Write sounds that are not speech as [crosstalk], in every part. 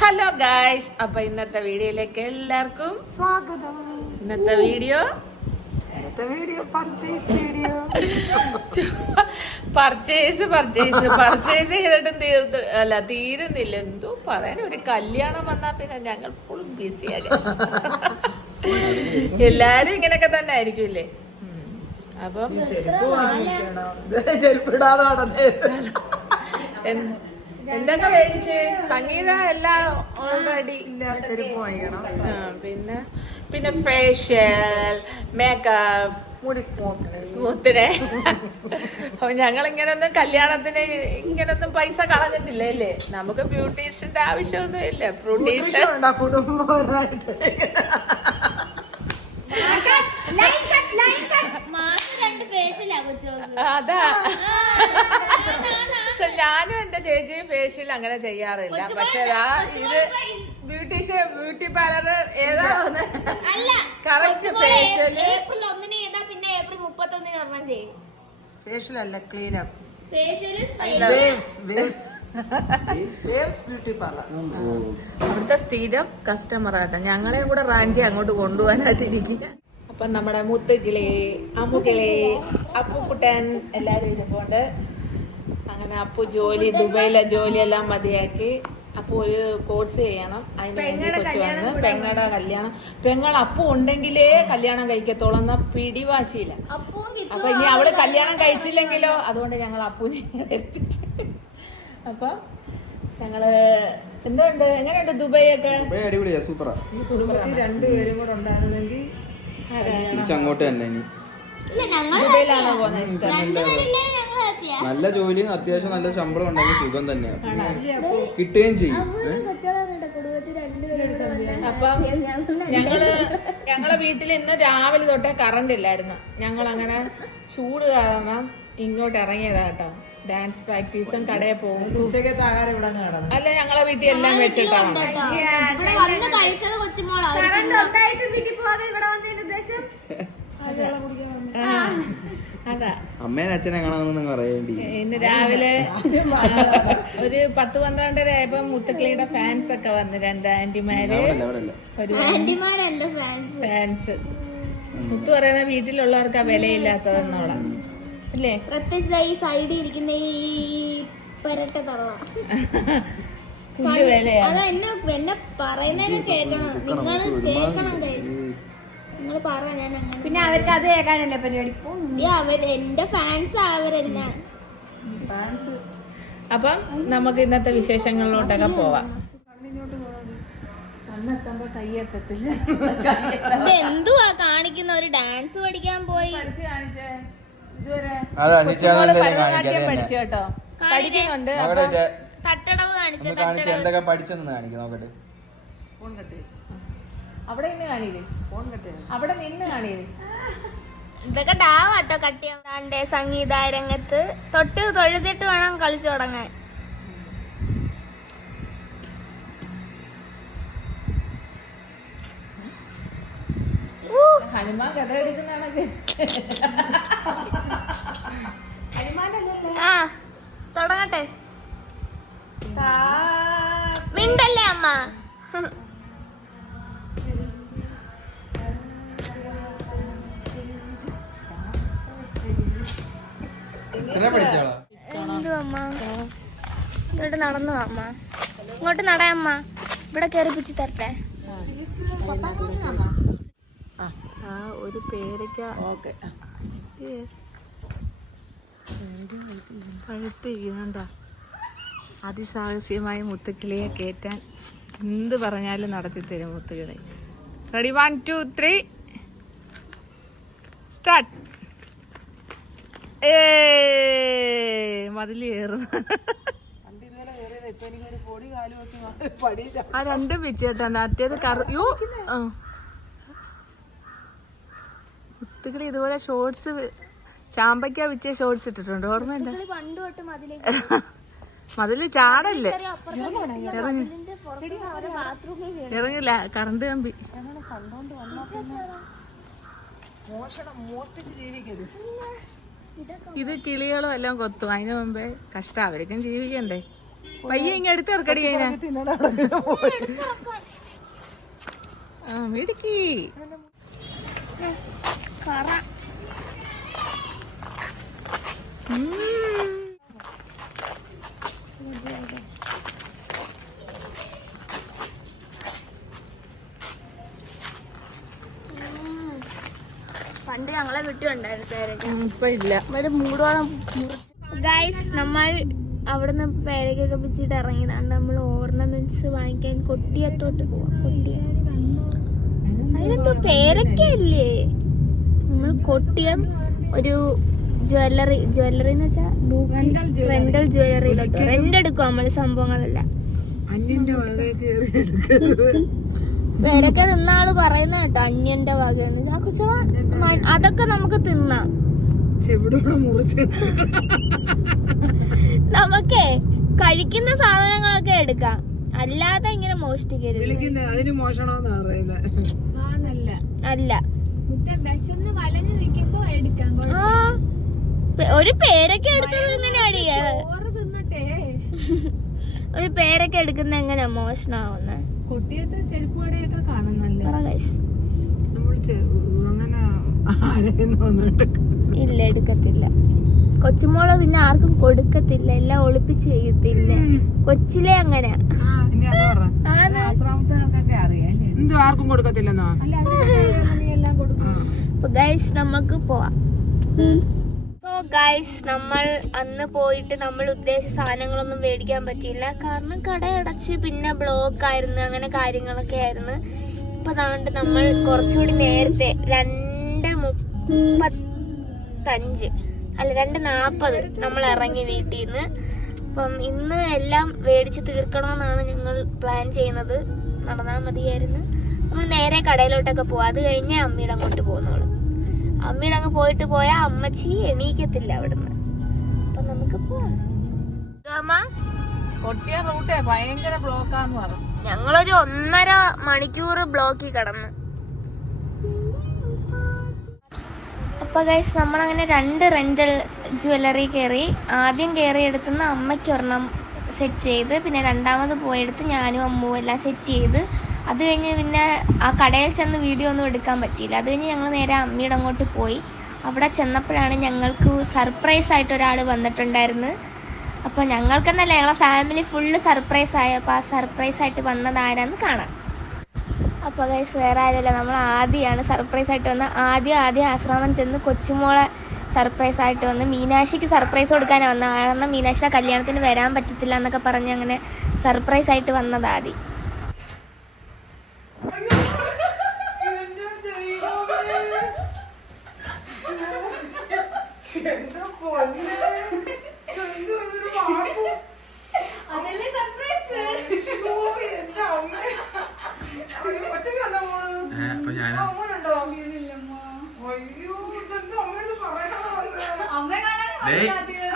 Hello guys അപ്പൊ ഇന്നത്തെ വീഡിയോയിലേക്ക് എല്ലാവർക്കും സ്വാഗതം. ഇന്നത്തെ വീഡിയോ? ഇന്നത്തെ video purchase video purchase purchase purchase ചെയ്തിട്ടും തീർത്ത് അല്ല തീരുന്നില്ല. എന്തോ പറയാൻ ഒരു കല്യാണം വന്നാ പിന്നെ ഞങ്ങൾ ഫുൾ ബിസിയാ എല്ലാരും ഇങ്ങനെയൊക്കെ തന്നെ ആയിരിക്കില്ലേ. അപ്പം ചെരുപ്പ് വാങ്ങിക്കണം. ഇതുവരെ എന്തൊക്കെ മേടിച്ച്? സംഗീത എല്ലാം ഓൾറെഡി പിന്നെ പിന്നെ ഫേഷ്യൽ മേക്കപ്പ് മുടി സ്മോക്കിന് സ്മൂത്തിനെ അപ്പൊ ഞങ്ങൾ ഇങ്ങനൊന്നും കല്യാണത്തിന് ഇങ്ങനൊന്നും പൈസ കളഞ്ഞിട്ടില്ല അല്ലേ? നമുക്ക് ബ്യൂട്ടീഷ്യന്റെ ആവശ്യമൊന്നും ഇല്ല. ബ്യൂട്ടീഷ്യൻ കൊച്ചു അതാ. എന്റെ ചേച്ചിയും ഫേഷ്യൽ അങ്ങനെ ചെയ്യാറില്ല. പക്ഷെ അതാ ഇത് ബ്യൂട്ടീഷ്യൻ ബ്യൂട്ടി പാർലർ ഏതാ വന്ന്? അല്ല കറക്റ്റ് ഫേഷ്യൽ ഏപ്രിൽ ഒന്നിന് ചെയ്താ പിന്നെ ഏപ്രിൽ മുപ്പത്തൊന്നിന് ഒരെണ്ണം ചെയ്യും. ഫേഷ്യൽ അല്ല ക്ലീൻ അപ്പ് ബ്യൂട്ടി പാർലർ അവിടുത്തെ സ്ഥിരം കസ്റ്റമർ ആട്ടെ. ഞങ്ങളെയും കൂടെ റാഞ്ചി അങ്ങോട്ട് കൊണ്ടുപോകാനായിട്ട് ഇരിക്കുക അപ്പൊ നമ്മുടെ മുത്തുകിളി അമ്മുകിളി അപ്പുക്കുട്ടൻ എല്ലാരും ഇരിപ്പുണ്ട്. അങ്ങനെ അപ്പു ജോലി ദുബൈയിലെ ജോലിയെല്ലാം മതിയാക്കി. അപ്പൊ ഒരു കോഴ്സ് ചെയ്യണം. അതിന് വേണ്ടി കൊച്ചു വന്ന് പെങ്ങളുടെ കല്യാണം. പെങ്ങൾ അപ്പു ഉണ്ടെങ്കിലേ കല്യാണം കഴിക്കത്തോളം എന്ന പിടിവാശിയില്ല. അപ്പൊ ഇനി അവൾ കല്യാണം കഴിച്ചില്ലെങ്കിലോ? അതുകൊണ്ട് ഞങ്ങൾ അപ്പുവിനെ എത്തിച്ചു അപ്പൊ ഞങ്ങൾ എന്തുണ്ട്? എങ്ങനെയുണ്ട് ദുബൈ ഒക്കെ അടിപൊളിയാ സൂപ്പറാ. കുടുംബത്തിൽ രണ്ടുപേരും കൂടെ ഉണ്ടാകണമെങ്കിൽ അങ്ങോട്ട് തന്നെ ഇനി. ഇല്ല ഞങ്ങൾ ദുബൈയിലാണോ പോകുന്നത്? ഇഷ്ടം. നല്ല ജോലി അത്യാവശ്യം നല്ല ശമ്പളം ഉണ്ടെങ്കിൽ സുഖം തന്നെയാണ് കിട്ടുകയും ചെയ്യും. അപ്പം ഞങ്ങൾ ഞങ്ങളെ വീട്ടിൽ ഇന്ന് രാവിലെ തൊട്ടേ കറണ്ട് ഇല്ലായിരുന്നു. ഞങ്ങൾ അങ്ങനെ ചൂട് കാരണം ഇങ്ങോട്ട് ഇറങ്ങിയതാ കേട്ടോ. ഡാൻസ് പ്രാക്ടീസും കടയിൽ പോകും. അല്ല ഞങ്ങളെ വീട്ടിൽ എല്ലാം വെച്ചിട്ടാണ് ഇവിടെ വന്ന് കഴിച്ചത് കൊച്ചുമോളാ അതാ അമ്മേനെ അച്ഛനെ കാണാമെന്ന് പറയേണ്ടി. ഇന്ന് രാവിലെ ഒരു പത്ത് പന്ത്രണ്ടര ആയപ്പോ മുത്തക്കളിയുടെ ഫാൻസ് ഒക്കെ വന്ന് രണ്ട് ആന്റിമാര് ഫാൻസ് മുത്തു പറയുന്ന വീട്ടിലുള്ളവർക്ക് ആ വിലയില്ലാത്തതെന്നോളാ. അല്ലേ പ്രത്യേകിച്ച് ഈ സൈഡിൽ ഇരിക്കുന്ന ഈ പരട്ട തറവ അതെന്നെ എന്നെ പറയുന്നതിനെ കേൾക്കണം. നിങ്ങൾ കേക്കണം നിങ്ങൾ പറ ഞാൻ അങ്ങനെ പിന്നെ അവർക്ക് അത് കേൾക്കാനല്ലേ പരിപാടി? അവർ എന്റെ ഫാൻസ് ഫാൻസ് അപ്പം നമുക്ക് ഇന്നത്തെ വിശേഷങ്ങളിലോട്ടൊക്കെ പോവാം. എന്തുവാ കാണിക്കുന്ന? ഒരു ഡാൻസ് പഠിക്കാൻ പോയി. പഠിച്ചു കേട്ടോ. പഠിക്കുന്നുണ്ട്. തട്ടടവ് കാണിച്ചു എന്തൊക്കെ പഠിച്ചെന്ന് കാണിക്കും നോക്കട്ടെ. അവിടെ നിന്ന് കാണിയില്ലേ? അവിടെ നിന്ന് കാണിയില്ലേ? ഇതൊക്കെ ഡാവാട്ടോ കട്ടിയാണ്ടേ സംഗീത രംഗത്ത് തൊട്ട് തൊഴുതിട്ട് വേണം കളിച്ചു തുടങ്ങാൻ. ഹനുമാൻ കഥ എടുക്കുന്നതാണൊക്കെ. ആ തുടങ്ങട്ടെ. മിണ്ടല്ലേ അമ്മ? എന്തു അമ്മ? ഇങ്ങോട്ട് നടന്നു അമ്മ? ഇങ്ങോട്ട് നടയമ്മ ഇവിടെ കയറി പിച്ചി തരട്ടെ. ആ ഒരു പേരയ്ക്ക. ഓക്കെ. പഴുത്തിരിക്കുന്നുണ്ടോ അതിസാഹസ്യമായ മുത്തുക്കിളിയെ കയറ്റാൻ എന്ത് പറഞ്ഞാലും നടത്തി തരും മുത്തുകിളി. Ready one two three start ഏ മതിൽ കയറും പണ്ട് ഇതുപോലെ കയറിയത് ഇപ്പൊ എനിക്കൊരു പൊടി കാൽ വെച്ച് പടി ആ രണ്ടും മറ്റേത് മുത്തുകിളി ഇതുപോലെ ഷോർട്സ് ചാമ്പയ്ക്ക വെച്ച ഷോർട്സ് ഇട്ടിട്ടുണ്ട് ഓർമ്മയുണ്ട്? [laughs] മതിൽ ചാടല്ലേ? ഇറങ്ങില്ല കറണ്ട് കമ്പി. മോഷണം മോഷ്ടിച്ച് ജീവിക്കരുത്. ഇത് കിളികളും എല്ലാം കൊത്തും. അതിനു മുമ്പേ കഷ്ടം. അവർക്കും ജീവിക്കണ്ടേ. പയ്യെ ഇങ്ങ എടുത്ത് ഇറക്കടി കറ ഉം. പണ്ട് ഞങ്ങളെ വീട്ടിലുണ്ടായിരുന്നു പേരക്ക ഉം, ഇപ്പൊ ഇല്ല ഒരു മൂടോളം ഗൈസ് നമ്മൾ അവിടുന്ന് പേരക്കൊക്കെ പിച്ചിട്ട് ഇറങ്ങിയതാണ്. നമ്മൾ ഓർണമെന്റ്സ് വാങ്ങിക്കാൻ കൊട്ടിയത്തോട്ട് പോവാം. കൊട്ടിയ. അതിനെന്തോ പേരക്കല്ലേ നമ്മൾ കൊട്ടിയം ഒരു ജ്വല്ലറി. ജ്വല്ലറി എന്ന് വെച്ചാൽ റെന്റൽ ജ്വല്ലറിയിലോട്ട് റെന്റ് എടുക്കും നമ്മൾ സംഭവങ്ങളെല്ലാം? അന്യന്റെ പേരക്ക തിന്നാൾ പറയുന്ന കേട്ടോ അന്യന്റെ കൊച്ചുകള അതൊക്കെ നമുക്ക് തിന്നാം. നമുക്കേ കഴിക്കുന്ന സാധനങ്ങളൊക്കെ എടുക്കാം. അല്ലാതെ ഇങ്ങനെ മോഷ്ടിക്കരുത്. വിളിക്കുന്ന അതിന് മോഷണമെന്നാ പറയുന്നത് അല്ല. ഒരു പേരൊക്കെ എടുത്തത് എങ്ങനെയാണ് ഒരു പേരൊക്കെ എടുക്കുന്ന എങ്ങനെയാ മോഷണാവുന്ന? കൊട്ടിയത്തെ ചെരുപ്പ് കടയൊക്കെ കാണുന്നല്ലേ ഇല്ല എടുക്കത്തില്ല. കൊച്ചുമോൾ പിന്നെ ആർക്കും കൊടുക്കത്തില്ല എല്ലാം ഒളിപ്പിച്ച് ചെയ്യത്തില്ല. കൊച്ചിലെ അങ്ങനെ. ഇപ്പൊ ആർക്കും കൊടുക്കത്തില്ലെന്നോ? അപ്പൊ ഗൈസ് നമുക്ക് പോവാം. സോ ഗൈസ് നമ്മൾ അന്ന് പോയിട്ട് നമ്മൾ ഉദ്ദേശിച്ച സാധനങ്ങളൊന്നും മേടിക്കാൻ പറ്റിയില്ല. കാരണം കട അടച്ച് പിന്നെ ബ്ലോക്ക് ആയിരുന്നു അങ്ങനെ കാര്യങ്ങളൊക്കെ ആയിരുന്നു. ഇപ്പൊ അതുകൊണ്ട് നമ്മൾ കുറച്ചുകൂടി നേരത്തെ രണ്ട് മുപ്പത്തഞ്ച് അല്ല രണ്ട് നാൽപ്പത് നമ്മൾ ഇറങ്ങി വീട്ടിൽ നിന്ന് അപ്പം ഇന്ന് എല്ലാം മേടിച്ച് തീർക്കണമെന്നാണ് ഞങ്ങൾ പ്ലാൻ ചെയ്യുന്നത്. നടന്നാൽ മതിയായിരുന്നു. നമ്മൾ നേരെ കടയിലോട്ടൊക്കെ പോവാം. അത് കഴിഞ്ഞേ അമ്മയുടെ അങ്ങോട്ട് പോകുന്നുള്ളൂ അമ്മയുടെ അങ്ങ് പോയിട്ട് പോയാ അമ്മച്ചി എണീക്കത്തില്ല അവിടുന്ന്. അപ്പൊ നമുക്ക് പോവാം. അമ്മ കൊട്ടിയ റൂട്ടേ ഭയങ്കര ബ്ലോക്കാന്ന് പറഞ്ഞു. ഞങ്ങളൊരു ഒന്നര മണിക്കൂർ ബ്ലോക്കിൽ കിടന്ന്. അപ്പൊ ഗൈസ് നമ്മളങ്ങനെ രണ്ട് റെന്റൽ ജുവല്ലറി കയറി ആദ്യം കയറി എടുത്തുനിന്ന് അമ്മയ്ക്ക് ഒരെണ്ണം സെറ്റ് ചെയ്ത് പിന്നെ രണ്ടാമത് പോയെടുത്ത് ഞാനും അമ്മുവും എല്ലാം സെറ്റ് ചെയ്ത് അത് കഴിഞ്ഞ് പിന്നെ ആ കടയിൽ ചെന്ന് വീഡിയോ ഒന്നും എടുക്കാൻ പറ്റിയില്ല. അത് കഴിഞ്ഞ് ഞങ്ങൾ നേരെ അമ്മിയുടെ അങ്ങോട്ട് പോയി. അവിടെ ചെന്നപ്പോഴാണ് ഞങ്ങൾക്ക് സർപ്രൈസ് ആയിട്ട് ഒരാൾ വന്നിട്ടുണ്ടായിരുന്നു. അപ്പോൾ ഞങ്ങൾക്കെന്നല്ല ഞങ്ങളെ ഫാമിലി ഫുള്ള് സർപ്രൈസ് ആയി. അപ്പോൾ ആ സർപ്രൈസ് ആയിട്ട് വന്നത് ആരാന്ന് കാണാം. അപ്പോൾ ഗൈസ് വേറെ ആരുമല്ല. നമ്മൾ ആദ്യമാണ് സർപ്രൈസ് ആയിട്ട് വന്ന് ആദ്യം ആദ്യം ആശ്രമം ചെന്ന് കൊച്ചുമോളെ സർപ്രൈസ് ആയിട്ട് വന്ന് മീനാക്ഷിക്ക് സർപ്രൈസ് കൊടുക്കാനാണ് വന്നത്. കാരണം മീനാക്ഷിയുടെ കല്യാണത്തിന് വരാൻ പറ്റത്തില്ല എന്നൊക്കെ പറഞ്ഞ് അങ്ങനെ സർപ്രൈസ് ആയിട്ട് വന്നത്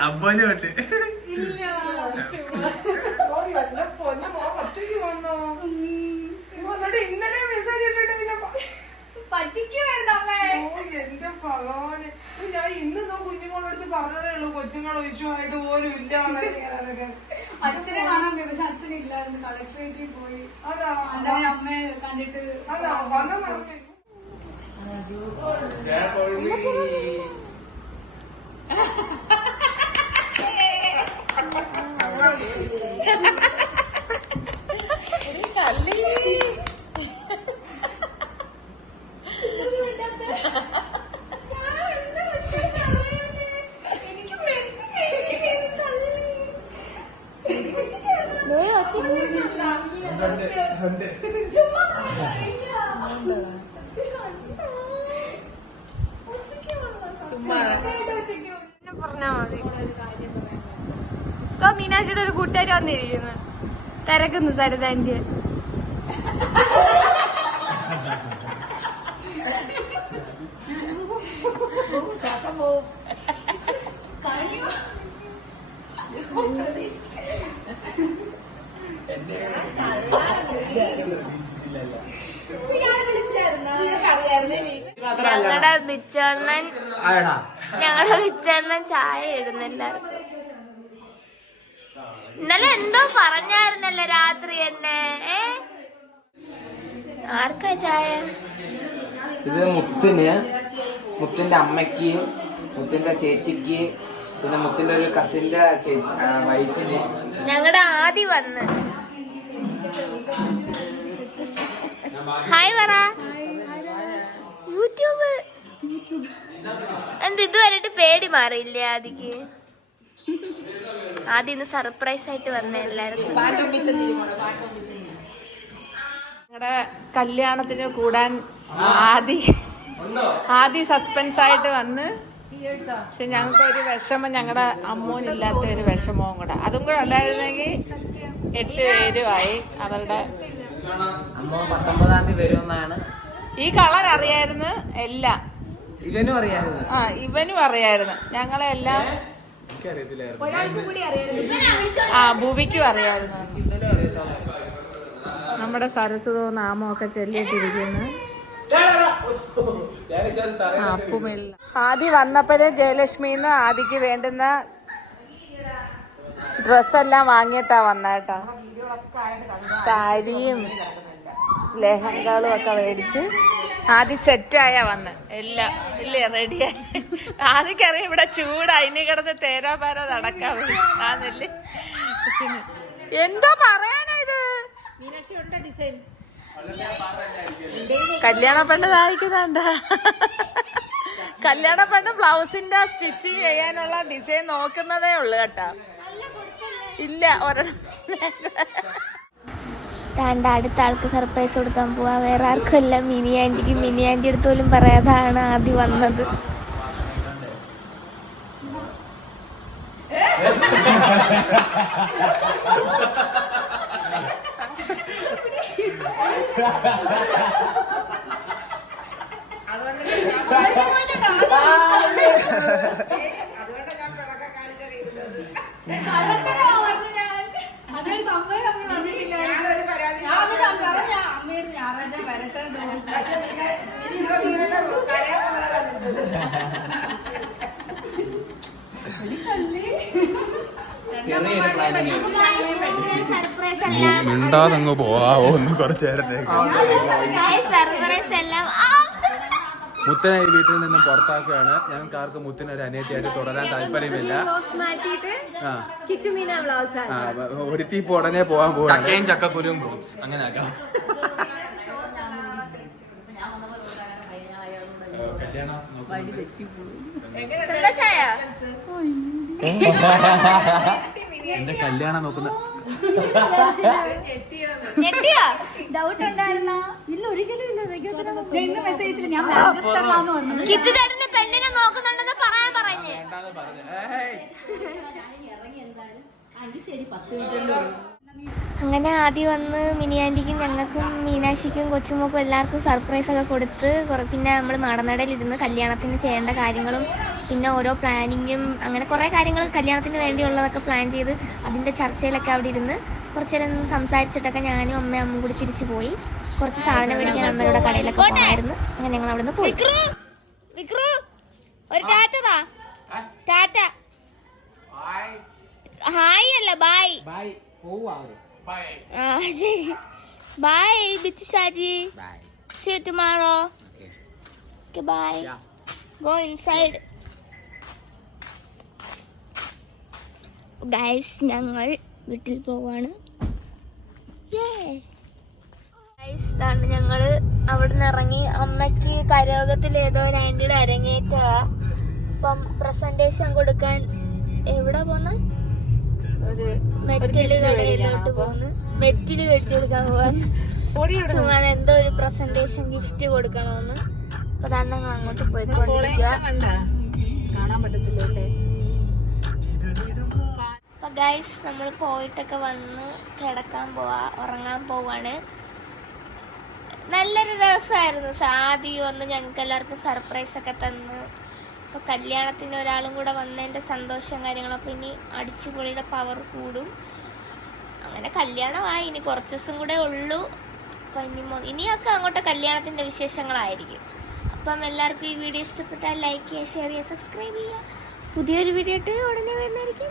അബ്ബാന്റെ പാട്ട് ഇന്നലെ മെസ്സേജ് ഇട്ടിട്ട് പിന്നെ എന്റെ ഭഗവാന്. ഇത് ഞാൻ ഇന്ന് നോ കുഞ്ഞുങ്ങളടുത്ത് പറഞ്ഞതേ ഉള്ളൂ കൊച്ചുങ്ങളെ വിഷുവായിട്ട് പോലും ഇല്ല. അച്ഛനെ കാണാൻ പക്ഷെ അച്ഛനില്ലായിരുന്നു കളക്ടറേറ്റിൽ പോയി. അതാ. അമ്മയെ കണ്ടിട്ട് അതാ വന്ന പറഞ്ഞു പറഞ്ഞാ മതി. ഇപ്പൊ മീനാക്ഷിയുടെ ഒരു കൂട്ടുകാരി വന്നിരിക്കുന്നു. തിരക്കുന്നു സരിതാന്റെ ഞങ്ങളുടെ ബിച്ചണ്ണൻ ഞങ്ങളുടെ ബിച്ചണ്ണൻ ചായ ഇടുന്നു എല്ലാവർക്കും ഇന്നലെ എന്തോ പറഞ്ഞായിരുന്നല്ലോ രാത്രി എന്നെ? ഏ? ആർക്കാ ചായ? ഇത് മുത്തിന് മുത്തിന്റെ അമ്മയ്ക്ക് മുത്തിന്റെ ചേച്ചിക്ക് പിന്നെ മുത്തിന്റെ ഒരു കസിന്റെ ചേച്ചി വൈഫിന് ഞങ്ങളുടെ ആദ്യം വന്ന്. ഹായ് പറ. യൂട്യൂബ്. എന്ത് ഇതുവരെയായിട്ട് പേടി മാറിയില്ലേ ആദിക്ക്? ആദ്യം ഇന്ന് സർപ്രൈസ് ആയിട്ട് വന്ന എല്ലാവർക്കും ഞങ്ങളുടെ കല്യാണത്തിന് കൂടാൻ ആദി ആദി സസ്പെൻസ് ആയിട്ട് വന്ന്. പക്ഷെ ഞങ്ങൾക്ക് ഒരു വിഷമം ഞങ്ങളുടെ അമ്മൂനില്ലാത്ത ഒരു വിഷമവും കൂടെ. അതും കൂടെ ഉണ്ടായിരുന്നെങ്കിൽ എട്ട് പേരുമായി അവരുടെ അമ്മ പത്തൊമ്പതാം തീയതി വരുമെന്നാണ് ഈ കളർ അറിയായിരുന്നു എല്ലാം. ഇവനും അറിയായിരുന്നു. ആ ഇവനും അറിയായിരുന്നു. ഞങ്ങളെല്ലാം ആ ഭൂമിക്കും അറിയായിരുന്നു. നമ്മുടെ സരസ്വതവും നാമവും ഒക്കെ ചെല്ലിട്ടിരിക്കുന്നു അപ്പുമെല്ല. ആദ്യം വന്നപ്പോഴേ ജയലക്ഷ്മിന്ന് ആദിക്ക് വേണ്ടുന്ന ഡ്രസ്സെല്ലാം വാങ്ങിയിട്ടാ വന്നേട്ടാ. സാരിയും ലെഹങ്കളും ഒക്കെ മേടിച്ച് ആദ്യം സെറ്റായ വന്ന്. എല്ലാം ഇല്ലേ റെഡിയായി ആദ്യക്കറിയാം ഇവിടെ ചൂട്. ഇനി കിടന്ന് തേരാപാര നടക്കാൻ ആന്നില്ലേ? എന്തോ പറയാനാ ഇത്? കല്യാണ പെണ്ണ് വായിക്കുന്നുണ്ട കല്യാണ പെണ്ണ് ബ്ലൗസിന്റെ സ്റ്റിച്ചിങ് ചെയ്യാനുള്ള ഡിസൈൻ നോക്കുന്നതേ ഉള്ളു കേട്ടാ. ഇല്ല ഒരെണ്ണം താണ്ട അടുത്ത ആൾക്ക് സർപ്രൈസ് കൊടുക്കാൻ പോവാ. വേറെ ആർക്കും അല്ല മിനി ആന്റിക്ക് മിനി ആന്റി അടുത്ത് പോലും പറയാതാണ് ആദ്യം വന്നത്. അതൊരു സംഭവം അമ്മ പറഞ്ഞിട്ടില്ലായിരുന്നു ഞാൻ അത് ഞാൻ പറഞ്ഞ അമ്മയോട് ഞായറാഴ്ച വരട്ടെ ചെറിയൊരു പ്ലാനിങ് സർപ്രൈസ് എല്ലാം മിണ്ടാതങ്ങ് പോവാവോ ഒന്ന് കുറച്ചു നേരത്തേക്ക്. സർപ്രൈസ് എല്ലാം. ആ! മുത്തനെ ഈ വീട്ടിൽ നിന്നും പുറത്താക്കുകയാണ്. ഞങ്ങൾക്ക് ആർക്കും മുത്തിനെ ഒരു അനിയത്തിയായിട്ട് തുടരാൻ താല്പര്യമില്ല. ഒരുത്തി ഇപ്പൊ ഉടനെ പോവാൻ പോകും ചക്കയും ചക്കക്കുരും അങ്ങനെ ആക്കാം [laughs] സന്തോഷായ? എന്റെ കല്യാണം നോക്കുന്ന ഡൗട്ട് ഉണ്ടായിരുന്ന? ഇല്ല ഒരിക്കലും ഇല്ല ഞാൻ ഇന്ന് മെസ്സേജിൽ ഞാൻ മാഞ്ചസ്റ്ററിലാന്ന് വന്നു. കിച്ചു ചേട്ടന്റെ പെണ്ണിനെ നോക്കുന്നുണ്ടെന്ന് പറയാൻ പറഞ്ഞ്. അങ്ങനെ ആദ്യം വന്ന് മിനി ആന്റിക്കും ഞങ്ങൾക്കും മീനാക്ഷിക്കും കൊച്ചുമോക്കും എല്ലാവർക്കും സർപ്രൈസൊക്കെ കൊടുത്ത് കുറേ പിന്നെ നമ്മൾ നടനടയിലിരുന്ന് കല്യാണത്തിന് ചെയ്യേണ്ട കാര്യങ്ങളും പിന്നെ ഓരോ പ്ലാനിങ്ങും അങ്ങനെ കുറേ കാര്യങ്ങൾ കല്യാണത്തിന് വേണ്ടിയുള്ളതൊക്കെ പ്ലാൻ ചെയ്ത് അതിന്റെ ചർച്ചയിലൊക്കെ അവിടെ ഇരുന്ന് കുറച്ച് നേരം സംസാരിച്ചിട്ടൊക്കെ ഞാനും അമ്മയും അമ്മയും കൂടി തിരിച്ചു പോയി. കുറച്ച് സാധനം മേടിക്കാൻ അമ്മയുടെ കടയിലൊക്കെ പോയായിരുന്നു അങ്ങനെ ഞങ്ങൾ അവിടെ നിന്ന് പോയി ഒരു ടാറ്റ. ഹായ്. അല്ല bye bye bye Bichu Shaji. Bye see tomorrow okay bye go inside guys ഞങ്ങൾ വീട്ടിൽ പോവാണ്. ഗൈസ് ഞങ്ങൾ അവിടുന്ന് ഇറങ്ങി. അമ്മയ്ക്ക് കരോഗത്തിൽ ഏതോ ഒരു ആന്റിയുടെ അരങ്ങേറ്റവാ. അപ്പം പ്രസന്റേഷൻ കൊടുക്കാൻ എവിടെ പോന്ന? ഒരു മെറ്റൽ കടയിലോട്ട് പോന്ന്. മെറ്റൽ മേടിച്ചു കൊടുക്കാൻ പോവാന്ന് ചുമ്മാ എന്തോ ഒരു പ്രസന്റേഷൻ ഗിഫ്റ്റ് കൊടുക്കണമെന്ന് അപ്പൊ അതാണ് ഞങ്ങൾ അങ്ങോട്ട് പോയിക്കൊണ്ടിരിക്കുക കാണാൻ പറ്റത്തില്ലല്ലേ അപ്പൊ ഗൈസ് നമ്മൾ പോയിട്ടൊക്കെ വന്ന് കിടക്കാൻ പോവാ ഉറങ്ങാൻ പോവാണ്. നല്ലൊരു ദിവസമായിരുന്നു സാദി വന്ന് ഞങ്ങൾക്ക് എല്ലാവർക്കും സർപ്രൈസ് ഒക്കെ തന്ന്. അപ്പൊ കല്യാണത്തിന് ഒരാളും കൂടെ വന്നതിന്റെ സന്തോഷം കാര്യങ്ങളും അപ്പൊ ഇനി അടിച്ചുപൊളിയുടെ പവർ കൂടും. അങ്ങനെ കല്യാണമായി. ഇനി കുറച്ച് ദിവസം കൂടെ ഉള്ളൂ. അപ്പൊ ഇനി ഇനിയൊക്കെ അങ്ങോട്ട് കല്യാണത്തിന്റെ വിശേഷങ്ങളായിരിക്കും. അപ്പം എല്ലാവർക്കും ഈ വീഡിയോ ഇഷ്ടപ്പെട്ടാൽ ലൈക്ക് ചെയ്യുക ഷെയർ ചെയ്യുക സബ്സ്ക്രൈബ് ചെയ്യുക. പുതിയൊരു വീഡിയോ ഇട്ട് ഉടനെ വരുന്നതായിരിക്കും.